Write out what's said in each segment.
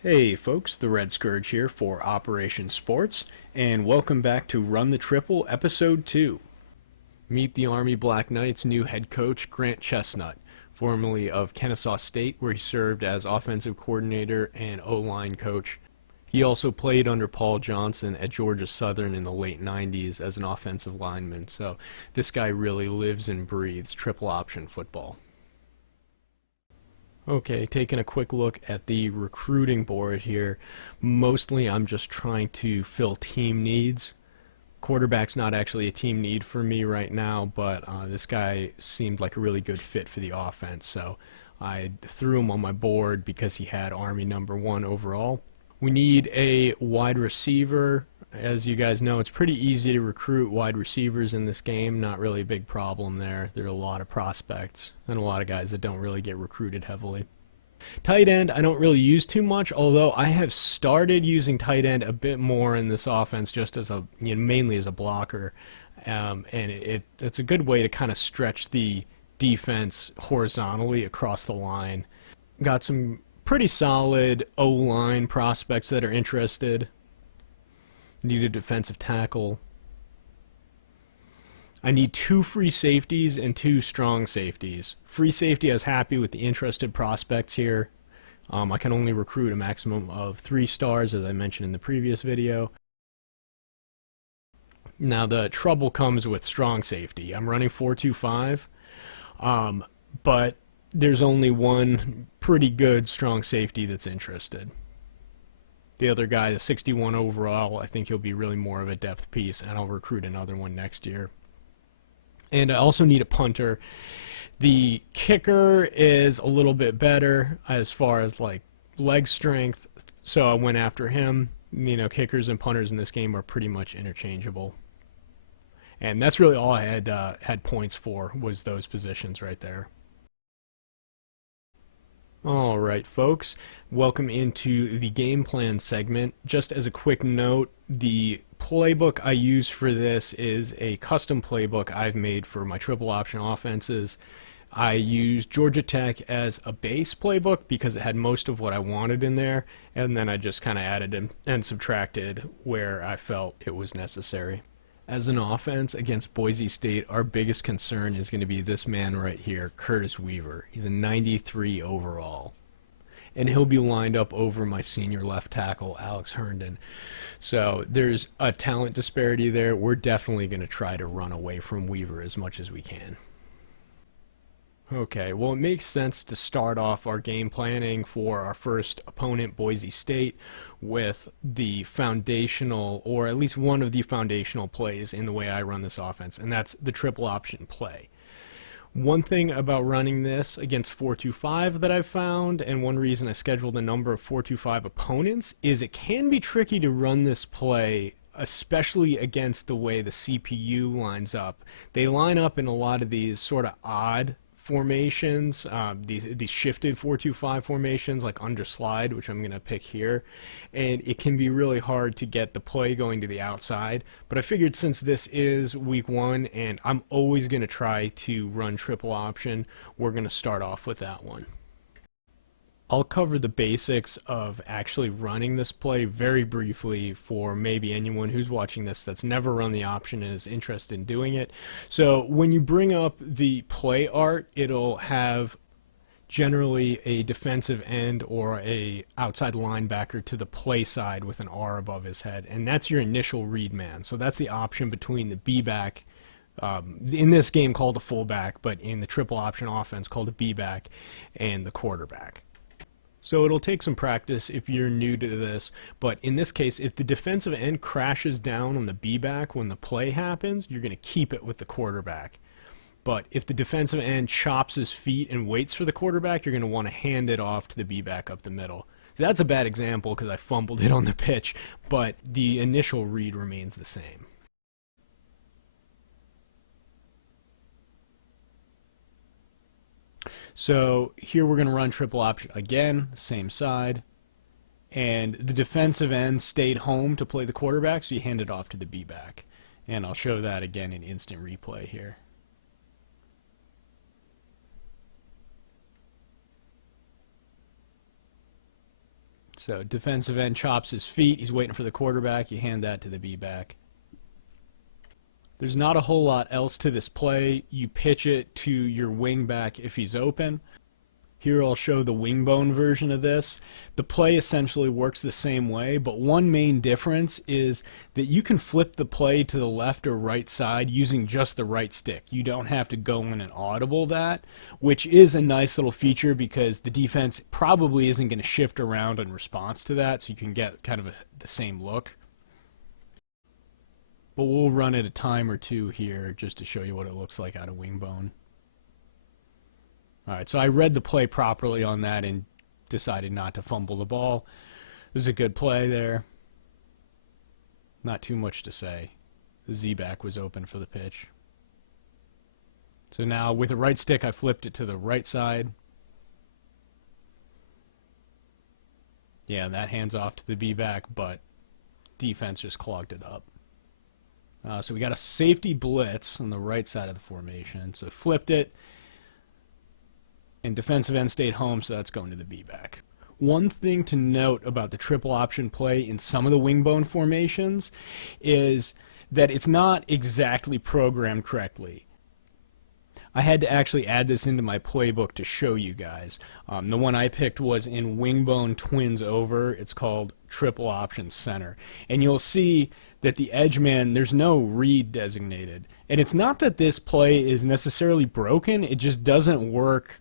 Hey folks, the Red Scourge here for Operation Sports, and welcome back to Run the Triple Episode 2. Meet the Army Black Knights' new head coach, Grant Chestnut, formerly of Kennesaw State, where he served as offensive coordinator and O-line coach. He also played under Paul Johnson at Georgia Southern in the late 90s as an offensive lineman, so this guy really lives and breathes triple option football. Okay, taking a quick look at the recruiting board here. Mostly I'm just trying to fill team needs. Quarterback's not actually a team need for me right now, but this guy seemed like a really good fit for the offense, so I threw him on my board because he had Army #1 overall. We need a wide receiver. As you guys know, it's pretty easy to recruit wide receivers in this game. Not really a big problem there. There are a lot of prospects and a lot of guys that don't really get recruited heavily. Tight end, I don't really use too much, although I have started using tight end a bit more in this offense just as mainly as a blocker. And it's a good way to kind of stretch the defense horizontally across the line. Got some pretty solid O-line prospects that are interested. Need a defensive tackle. I need 2 free safeties and 2 strong safeties. Free safety, I was happy with the interested prospects here. I can only recruit a maximum of 3 stars, as I mentioned in the previous video. Now the trouble comes with strong safety. I'm running 4-2-5, but there's only one pretty good strong safety that's interested. The other guy is 61 overall. I think he'll be really more of a depth piece, and I'll recruit another one next year. And I also need a punter. The kicker is a little bit better as far as like leg strength, so I went after him. Kickers and punters in this game are pretty much interchangeable. And that's really all I had points for, was those positions right there. All right, folks, welcome into the game plan segment. Just as a quick note, the playbook I use for this is a custom playbook I've made for my triple option offenses. I used Georgia Tech as a base playbook because it had most of what I wanted in there, and then I just kind of added and subtracted where I felt it was necessary. As an offense against Boise State, our biggest concern is going to be this man right here, Curtis Weaver. He's a 93 overall. And he'll be lined up over my senior left tackle, Alex Herndon. So there's a talent disparity there. We're definitely going to try to run away from Weaver as much as we can. Okay, well, it makes sense to start off our game planning for our first opponent, Boise State, with the foundational, or at least one of the foundational plays in the way I run this offense, and that's the triple option play. One thing about running this against 4-2-5 that I've found, and one reason I scheduled a number of 4-2-5 opponents, is it can be tricky to run this play, especially against the way the CPU lines up. They line up in a lot of these sort of odd formations, these shifted 4-2-5 formations like underslide, which I'm going to pick here, and it can be really hard to get the play going to the outside. But I figured since this is week 1 and I'm always going to try to run triple option, we're going to start off with that one. I'll cover the basics of actually running this play very briefly for maybe anyone who's watching this that's never run the option and is interested in doing it. So when you bring up the play art, it'll have generally a defensive end or a outside linebacker to the play side with an R above his head, and that's your initial read man. So that's the option between the B-back, in this game called a fullback, but in the triple option offense called a B-back, and the quarterback. So it'll take some practice if you're new to this, but in this case, if the defensive end crashes down on the B-back when the play happens, you're going to keep it with the quarterback. But if the defensive end chops his feet and waits for the quarterback, you're going to want to hand it off to the B-back up the middle. So that's a bad example because I fumbled it on the pitch, but the initial read remains the same. So here we're going to run triple option again, same side. And the defensive end stayed home to play the quarterback, so you hand it off to the B-back. And I'll show that again in instant replay here. So defensive end chops his feet. He's waiting for the quarterback. You hand that to the B-back. There's not a whole lot else to this play. You pitch it to your wing back if he's open. Here I'll show the wing bone version of this. The play essentially works the same way, but one main difference is that you can flip the play to the left or right side using just the right stick. You don't have to go in and audible that, which is a nice little feature because the defense probably isn't going to shift around in response to that, so you can get kind of the same look. But we'll run it a time or two here just to show you what it looks like out of wing bone. All right, so I read the play properly on that and decided not to fumble the ball. It was a good play there. Not too much to say. The Z-back was open for the pitch. So now with the right stick, I flipped it to the right side. Yeah, and that hands off to the B-back, but defense just clogged it up. So we got a safety blitz on the right side of the formation. So flipped it. And defensive end stayed home, so that's going to the B-back. One thing to note about the triple option play in some of the wing bone formations is that it's not exactly programmed correctly. I had to actually add this into my playbook to show you guys. The one I picked was in wing bone twins over. It's called triple option center. And you'll see that the edge man, there's no read designated. And it's not that this play is necessarily broken, it just doesn't work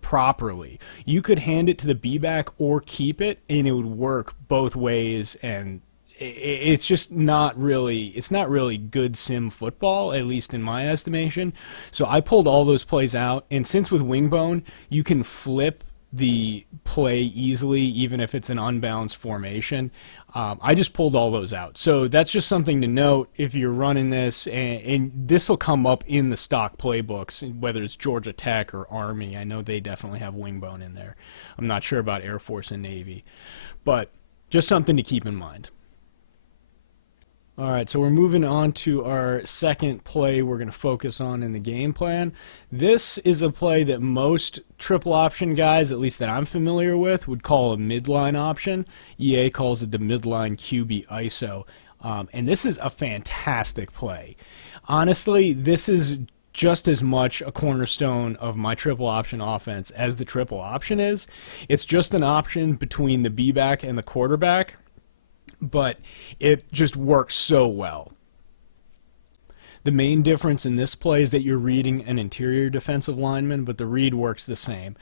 properly. You could hand it to the B-back or keep it and it would work both ways, and it's just not really good sim football, at least in my estimation. So I pulled all those plays out, and since with wing bone you can flip the play easily even if it's an unbalanced formation, I just pulled all those out. So that's just something to note if you're running this, and this will come up in the stock playbooks, whether it's Georgia Tech or Army. I know they definitely have wing bone in there. I'm not sure about Air Force and Navy, but just something to keep in mind. All right, so we're moving on to our second play we're going to focus on in the game plan. This is a play that most triple option guys, at least that I'm familiar with, would call a midline option. EA calls it the midline QB ISO. And this is a fantastic play. Honestly, this is just as much a cornerstone of my triple option offense as the triple option is. It's just an option between the B-back and the quarterback, but it just works so well. The main difference in this play is that you're reading an interior defensive lineman, but the read works the same.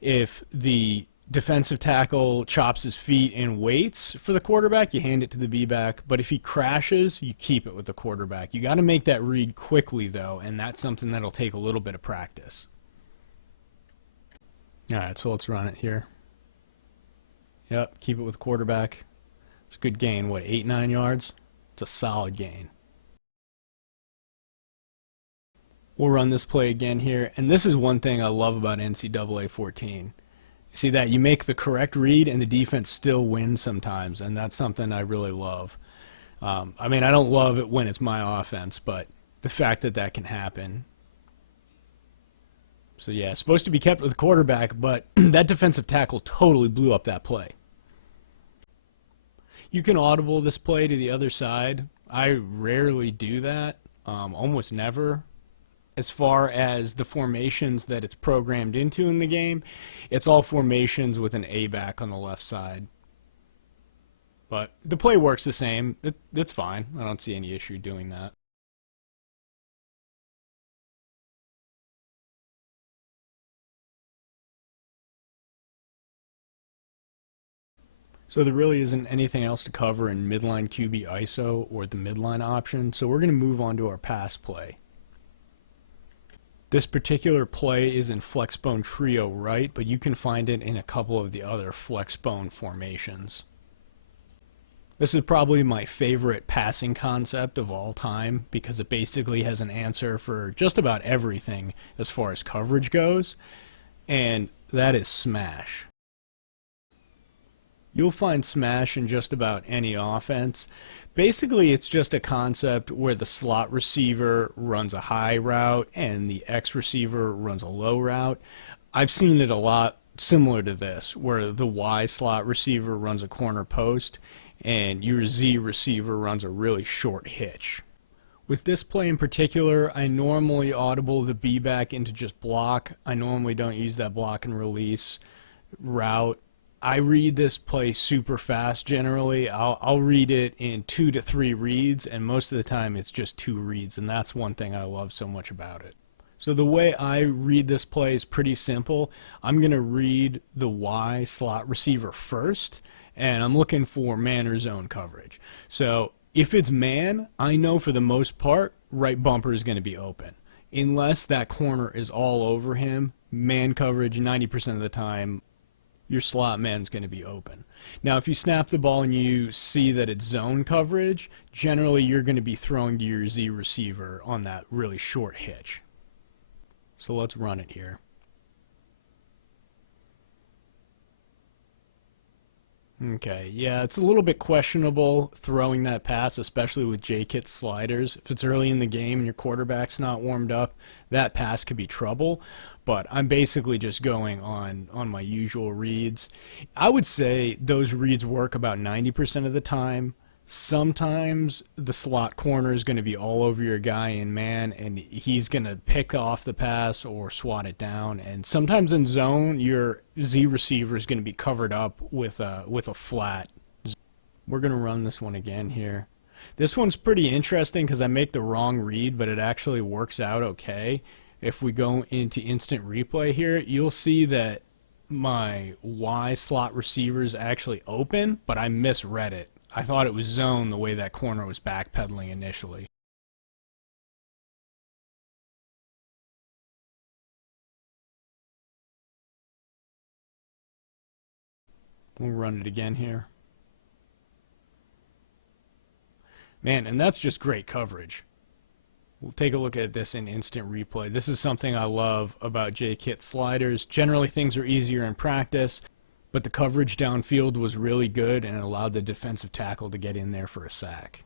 If the defensive tackle chops his feet and waits for the quarterback, you hand it to the B-back, but if he crashes, you keep it with the quarterback. You got to make that read quickly, though, and that's something that'll take a little bit of practice. All right, so let's run it here. Yep, keep it with the quarterback. It's a good gain. What, 8-9 yards? It's a solid gain. We'll run this play again here, and this is one thing I love about NCAA 14. See that? You make the correct read and the defense still wins sometimes, and that's something I really love. I mean, I don't love it when it's my offense, but the fact that that can happen. So yeah, supposed to be kept with the quarterback, but that defensive tackle totally blew up that play. You can audible this play to the other side. I rarely do that, almost never. As far as the formations that it's programmed into in the game, it's all formations with an A-back on the left side. But the play works the same. It's fine. I don't see any issue doing that. So there really isn't anything else to cover in midline QB ISO or the midline option, so we're going to move on to our pass play. This particular play is in flexbone trio right, but you can find it in a couple of the other flexbone formations. This is probably my favorite passing concept of all time because it basically has an answer for just about everything as far as coverage goes, and that is smash. You'll find smash in just about any offense. Basically, it's just a concept where the slot receiver runs a high route and the X receiver runs a low route. I've seen it a lot similar to this, where the Y slot receiver runs a corner post and your Z receiver runs a really short hitch. With this play in particular, I normally audible the B back into just block. I normally don't use that block and release route. I read this play super fast generally. I'll read it in 2 to 3 reads, and most of the time it's just 2 reads, and that's one thing I love so much about it. So the way I read this play is pretty simple. I'm going to read the Y slot receiver first, and I'm looking for man or zone coverage. So if it's man, I know for the most part, right bumper is going to be open. Unless that corner is all over him, man coverage 90% of the time, your slot man's going to be open. Now, if you snap the ball and you see that it's zone coverage, generally you're going to be throwing to your Z receiver on that really short hitch. So let's run it here. Okay, yeah, it's a little bit questionable throwing that pass, especially with JKits sliders. If it's early in the game and your quarterback's not warmed up, that pass could be trouble. But I'm basically just going on my usual reads. I would say those reads work about 90% of the time. Sometimes the slot corner is going to be all over your guy in man, and he's going to pick off the pass or swat it down. And sometimes in zone, your Z receiver is going to be covered up with a flat. We're going to run this one again here. This one's pretty interesting because I make the wrong read, but it actually works out okay. If we go into instant replay here, you'll see that my Y slot receiver is actually open, but I misread it. I thought it was zone the way that corner was backpedaling initially. We'll run it again here. Man, and that's just great coverage. We'll take a look at this in instant replay. This is something I love about JKits sliders. Generally, things are easier in practice, but the coverage downfield was really good and it allowed the defensive tackle to get in there for a sack.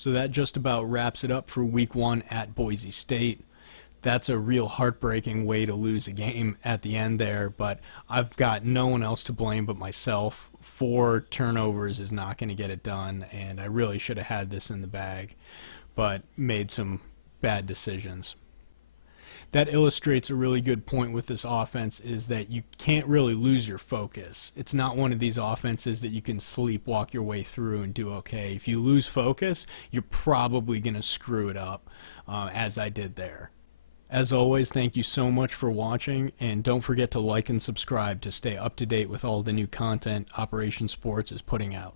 So that just about wraps it up for week 1 at Boise State. That's a real heartbreaking way to lose a game at the end there, but I've got no one else to blame but myself. 4 turnovers is not going to get it done, and I really should have had this in the bag, but made some bad decisions. That illustrates a really good point with this offense, is that you can't really lose your focus. It's not one of these offenses that you can sleepwalk your way through and do okay. If you lose focus, you're probably going to screw it up, as I did there. As always, thank you so much for watching, and don't forget to like and subscribe to stay up to date with all the new content Operation Sports is putting out.